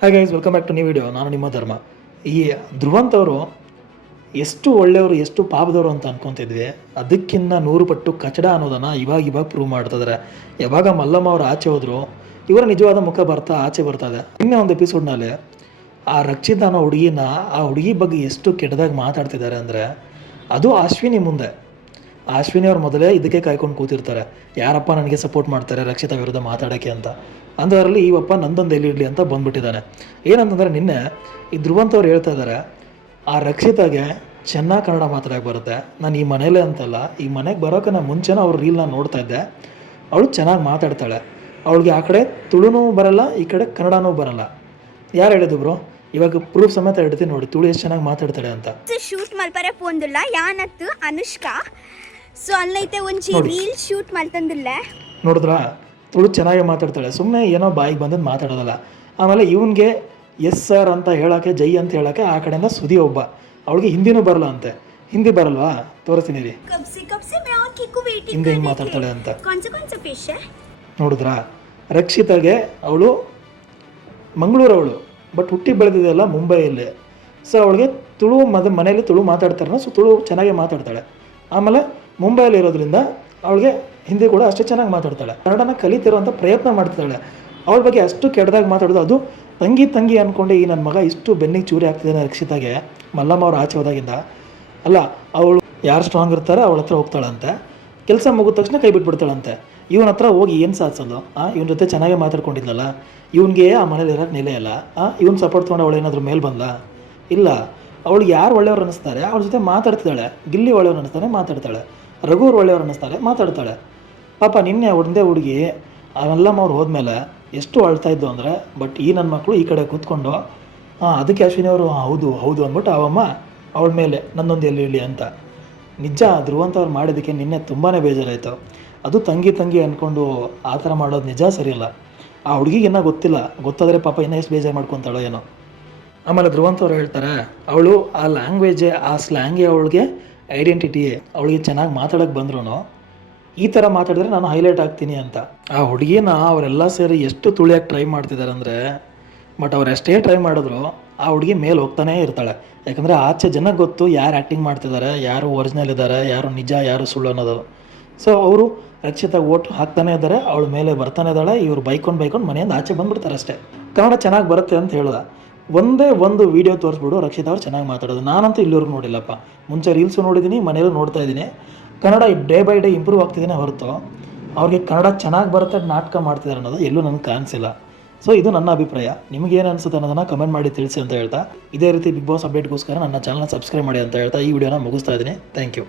Hi guys, welcome back to new video. ನಾನು ನಿಮ್ಮ ಧರ್ಮ. ಈ ಧ್ರುವಂತ್ ಅವರು ಎಷ್ಟು ಒಳ್ಳೆಯವರು, ಎಷ್ಟು ಪಾಪದವರು ಅಂತ ಅನ್ಕೊತಿದ್ವಿ. ಅದಕ್ಕಿಂತ 100 ಪಟ್ಟು ಕಚಡ ಅನ್ನೋದನ್ನು ಇವಾಗ ಪ್ರೂವ್ ಮಾಡ್ತಿದ್ದಾರೆ. ಯಾವಾಗ ಮಲ್ಲಮ್ಮ ಅವರು ಆಚೆ ಹೋದ್ರು, ಇವರ ನಿಜವಾದ ಮುಖ ಆಚೆ ಬರ್ತದೆ. ಇನ್ನೇ ಒಂದು ಎಪಿಸೋಡ್ನಲ್ಲಿ ಆ ರಕ್ಷಿತ ಅನ್ನೋ ಹುಡುಗಿನ, ಆ ಹುಡುಗಿ ಬಗ್ಗೆ ಎಷ್ಟು ಕೆಟ್ಟದಾಗಿ ಮಾತಾಡ್ತಿದ್ದಾರೆ ಅಂದರೆ, ಅದು ಅಶ್ವಿನಿ ಮುಂದೆ. ಅಶ್ವಿನಿ ಅವ್ರು ಮೊದಲೇ ಇದಕ್ಕೆ ಕಾಯ್ಕೊಂಡು ಕೂತಿರ್ತಾರೆ, ಯಾರಪ್ಪ ನನಗೆ ಸಪೋರ್ಟ್ ಮಾಡ್ತಾರೆ ರಕ್ಷಿತಾ ವಿರುದ್ಧ ಮಾತಾಡೋಕ್ಕೆ ಅಂತ. ಅಂದರಲ್ಲಿ ಇವಪ್ಪ ನಂದೊಂದು ಎಲ್ಲಿ ಇರಲಿ ಅಂತ ಬಂದ್ಬಿಟ್ಟಿದ್ದಾನೆ. ಏನಂತಂದರೆ, ನಿನ್ನೆ ಈ ಧ್ರುವಂತ್ ಅವ್ರು ಹೇಳ್ತಾ ಇದ್ದಾರೆ, ಆ ರಕ್ಷಿತಾಗೆ ಚೆನ್ನಾಗಿ ಕನ್ನಡ ಮಾತಾಡೋಕ್ಕೆ ಬರುತ್ತೆ. ನಾನು ಈ ಮನೇಲೇ ಅಂತಲ್ಲ, ಈ ಮನೆಗೆ ಬರೋಕ್ಕಿಂತ ಮುಂಚೆನೂ ಅವ್ರ ರೀಲ್ನ ನೋಡ್ತಾ ಇದ್ದೆ. ಅವಳು ಚೆನ್ನಾಗಿ ಮಾತಾಡ್ತಾಳೆ. ಅವಳಿಗೆ ಆ ಕಡೆ ತುಳುನೂ ಬರಲ್ಲ, ಈ ಕಡೆ ಕನ್ನಡನೂ ಬರಲ್ಲ. ಯಾರು ಹೇಳಿದ್ರು ಬ್ರೋ? ಇವಾಗ ಪ್ರೂಫ್ ಸಮೇತ ಇಡ್ತೀನಿ ನೋಡಿ, ತುಳು ಎಷ್ಟು ಚೆನ್ನಾಗಿ ಮಾತಾಡ್ತಾಳೆ ಅಂತ. ಶೂಟ್ ಮಲ್ಪರೆ ಪೋಂದುಲ್ಲ ಯಾನತ್ತು ಅನುಷ್ಕಾ. ಸೊ ಅಲ್ಲೈತೆ ಒಂಚಿ ರೀಲ್ ಶೂಟ್ ಮಾಡ್ತಂದಿಲ್ಲ. ನೋಡಿದ್ರಾ, ತುಳು ಚೆನ್ನಾಗಿ ಮಾತಾಡ್ತಾಳೆ. ಸುಮ್ಮನೆ ಏನೋ ಬಾಯಿಗೆ ಬಂದದ್ದು ಮಾತಾಡೋದಲ್ಲ. ಆಮೇಲೆ ಇವನಿಗೆ ಎಸ್ ಸರ್ ಅಂತ ಹೇಳೋಕ್ಕೆ, ಜೈ ಅಂತ ಹೇಳೋಕ್ಕೆ ಆ ಕಡೆಯಿಂದ ಸುದಿ ಒಬ್ಬ. ಅವಳಿಗೆ ಹಿಂದಿನೂ ಬರಲ್ಲ ಅಂತೆ. ಹಿಂದಿ ಬರಲ್ವಾ? ತೋರಿಸ್ತೀನಿ ರೀ ಹಿಂದೆ ಹೆಂಗೆ ಮಾತಾಡ್ತಾಳೆ ಅಂತ. ನೋಡಿದ್ರಾ, ರಕ್ಷಿತಾಗೆ ಅವಳು ಮಂಗಳೂರವಳು, ಬಟ್ ಹುಟ್ಟಿ ಬೆಳೆದಿದೆಯಲ್ಲ ಮುಂಬೈಯಲ್ಲಿ. ಸೊ ಅವಳಿಗೆ ತುಳು ಮನೆಯಲ್ಲಿ ತುಳು ಮಾತಾಡ್ತಾರೆ. ಸೊ ತುಳು ಚೆನ್ನಾಗಿ ಮಾತಾಡ್ತಾಳೆ. ಆಮೇಲೆ ಮುಂಬೈಯಲ್ಲಿ ಇರೋದ್ರಿಂದ ಅವಳಿಗೆ ಹಿಂದಿ ಕೂಡ ಅಷ್ಟೇ ಚೆನ್ನಾಗಿ ಮಾತಾಡ್ತಾಳೆ. ಕನ್ನಡನ ಕಲಿತಿರೋಂಥ ಪ್ರಯತ್ನ ಮಾಡ್ತಾಳೆ. ಅವಳ ಬಗ್ಗೆ ಅಷ್ಟು ಕೆಟ್ಟದಾಗಿ ಮಾತಾಡೋದು, ಅದು ತಂಗಿ ಅಂದ್ಕೊಂಡೆ ಈ ನನ್ನ ಮಗ ಇಷ್ಟು ಬೆನ್ನಿಗೆ ಚೂರಿ ಆಗ್ತಿದ್ದಾನೆ ರಕ್ಷಿತಾಗೆ, ಮಲ್ಲಮ್ಮ ಅವ್ರು ಆಚೆ ಹೋದಾಗಿಂದ. ಅಲ್ಲ, ಅವಳು ಯಾರು ಸ್ಟ್ರಾಂಗ್ ಇರ್ತಾರೆ ಅವಳ ಹತ್ರ ಹೋಗ್ತಾಳಂತೆ. ಕೆಲಸ ಮುಗಿದ ತಕ್ಷಣ ಕೈ ಬಿಟ್ಬಿಡ್ತಾಳಂತೆ. ಇವನ ಹತ್ರ ಹೋಗಿ ಏನು ಸಾಧಿಸೋದು? ಇವನ ಜೊತೆ ಚೆನ್ನಾಗೇ ಮಾತಾಡ್ಕೊಂಡಿದ್ಲಲ್ಲ, ಇವನಿಗೆ ಆ ಮನೇಲಿ ಇರೋಕ್ಕೆ ನೆಲೆ ಇಲ್ಲ. ಇವನು ಸಪೋರ್ಟ್ ತೊಗೊಂಡು ಅವಳು ಏನಾದರೂ ಮೇಲೆ ಬಂದ ಇಲ್ಲ. ಅವಳಿಗೆ ಯಾರು ಒಳ್ಳೆಯವ್ರು ಅನ್ನಿಸ್ತಾರೆ ಅವ್ರ ಜೊತೆ ಮಾತಾಡ್ತಾಳೆ. ಗಿಲ್ಲಿ ಒಳ್ಳೆಯವ್ರು ಅನ್ನಿಸ್ತಾನೆ ಮಾತಾಡ್ತಾಳೆ, ರಘುವ್ರು ಒಳ್ಳೆಯವ್ರು ಅನ್ನಿಸ್ತಾರೆ ಮಾತಾಡ್ತಾಳೆ. ಪಾಪ ನಿನ್ನೆ ಒಂದೇ ಹುಡುಗಿ ಮಲ್ಲಮ್ಮ ಅವ್ರು ಹೋದ್ಮೇಲೆ ಎಷ್ಟು ಅಳ್ತಾ ಇದ್ದು ಅಂದರೆ, ಬಟ್ ಈ ನನ್ನ ಮಕ್ಕಳು ಈ ಕಡೆ ಕೂತ್ಕೊಂಡು ಅದಕ್ಕೆ ಅಶ್ವಿನಿ ಅವರು ಹೌದು ಅಂದ್ಬಿಟ್ಟು ಅವಮ್ಮ ಅವಳ ಮೇಲೆ ನಂದೊಂದು ಎಲ್ಲಿ ಇರಲಿ ಅಂತ. ನಿಜ ಧ್ರುವಂತ್ ಅವ್ರು ಮಾಡಿದ್ದಕ್ಕೆ ನಿನ್ನೆ ತುಂಬಾ ಬೇಜಾರಾಯಿತು. ಅದು ತಂಗಿ ಅಂದ್ಕೊಂಡು ಆ ಥರ ಮಾಡೋದು ನಿಜ ಸರಿಯಲ್ಲ. ಆ ಹುಡುಗಿಗೆ ಇನ್ನೂ ಗೊತ್ತಾದರೆ ಪಾಪ ಇನ್ನೂ ಎಷ್ಟು ಬೇಜಾರು ಮಾಡ್ಕೊತಾಳೋ ಏನೋ. ಆಮೇಲೆ ಧ್ರುವಂತ್ ಅವ್ರು ಹೇಳ್ತಾರೆ, ಅವಳು ಆ ಲ್ಯಾಂಗ್ವೇಜೇ, ಆ ಸ್ಲ್ಯಾಂಗೇ ಅವಳಿಗೆ ಐಡೆಂಟಿಟಿ. ಅವಳಿಗೆ ಚೆನ್ನಾಗಿ ಮಾತಾಡೋಕ್ಕೆ ಬಂದ್ರೂ ಈ ಥರ ಮಾತಾಡಿದ್ರೆ ನಾನು ಹೈಲೈಟ್ ಆಗ್ತೀನಿ ಅಂತ. ಆ ಹುಡುಗಿನ ಅವರೆಲ್ಲ ಸೇರಿ ಎಷ್ಟು ತುಳಿಯೋಕ್ಕೆ ಟ್ರೈ ಮಾಡ್ತಿದ್ದಾರೆ ಅಂದರೆ, ಬಟ್ ಅವ್ರು ಎಷ್ಟೇ ಟ್ರೈ ಮಾಡಿದ್ರು ಆ ಹುಡುಗಿ ಮೇಲೆ ಹೋಗ್ತಾನೇ ಇರ್ತಾಳೆ. ಯಾಕಂದರೆ ಆಚೆ ಜನಕ್ಕೆ ಗೊತ್ತು ಯಾರು ಆ್ಯಕ್ಟಿಂಗ್ ಮಾಡ್ತಿದ್ದಾರೆ, ಯಾರು ಒರಿಜಿನಲ್ ಇದ್ದಾರೆ, ಯಾರು ನಿಜ, ಯಾರು ಸುಳ್ಳು ಅನ್ನೋದು. ಸೊ ಅವರು ರಕ್ಷಿತಾ ಓಟು ಹಾಕ್ತಾನೇ ಇದ್ದಾರೆ, ಅವಳ ಮೇಲೆ ಬರ್ತಾನೆ ಇದ್ದಾಳೆ. ಇವರು ಬೈಕೊಂಡು ಮನೆಯಿಂದ ಆಚೆ ಬಂದುಬಿಡ್ತಾರೆ ಅಷ್ಟೇ. ಕನ್ನಡ ಚೆನ್ನಾಗಿ ಬರುತ್ತೆ ಅಂತ ಹೇಳ್ದೆ. ಒಂದೇ ಒಂದು ವೀಡಿಯೋ ತೋರಿಸ್ಬಿಡು ರಕ್ಷಿತಾ ಅವ್ರು ಚೆನ್ನಾಗಿ ಮಾತಾಡೋದು. ನಾನಂತೂ ಇಲ್ಲಿವರೆಗೂ ನೋಡಿಲ್ಲಪ್ಪ. ಮುಂಚೆ ರೀಲ್ಸು ನೋಡಿದ್ದೀನಿ, ಮನೆಯಲ್ಲೂ ನೋಡ್ತಾ ಇದ್ದೀನಿ. Kannada day by day improve ಆಗ್ತಿದ್ದೀನಿ ಹೊರತು ಅವ್ರಿಗೆ ಕನ್ನಡ ಚೆನ್ನಾಗಿ ಬರುತ್ತೆ ನಾಟಕ ಮಾಡ್ತಿದ್ದಾರೆ ಅನ್ನೋದು ಎಲ್ಲೂ ನನಗೆ ಕಾಣಿಸಿಲ್ಲ. ಸೊ ಇದು ನನ್ನ ಅಭಿಪ್ರಾಯ. ನಿಮಗೇನು ಅನಿಸುತ್ತೆ ಅನ್ನೋದನ್ನು ಕಮೆಂಟ್ ಮಾಡಿ ತಿಳಿಸಿ ಅಂತ ಹೇಳ್ತಾ, ಇದೇ ರೀತಿ ಬಿಗ್ ಬಾಸ್ ಅಪ್ಡೇಟ್ಗೋಸ್ಕರ ನನ್ನ ಚಾನಲ್ನ ಸಬ್ಸ್ಕ್ರೈಬ್ ಮಾಡಿ ಅಂತ ಹೇಳ್ತಾ ಈ ವಿಡಿಯೋನ ಮುಗಿಸ್ತಾ ಇದ್ದೀನಿ. Thank you.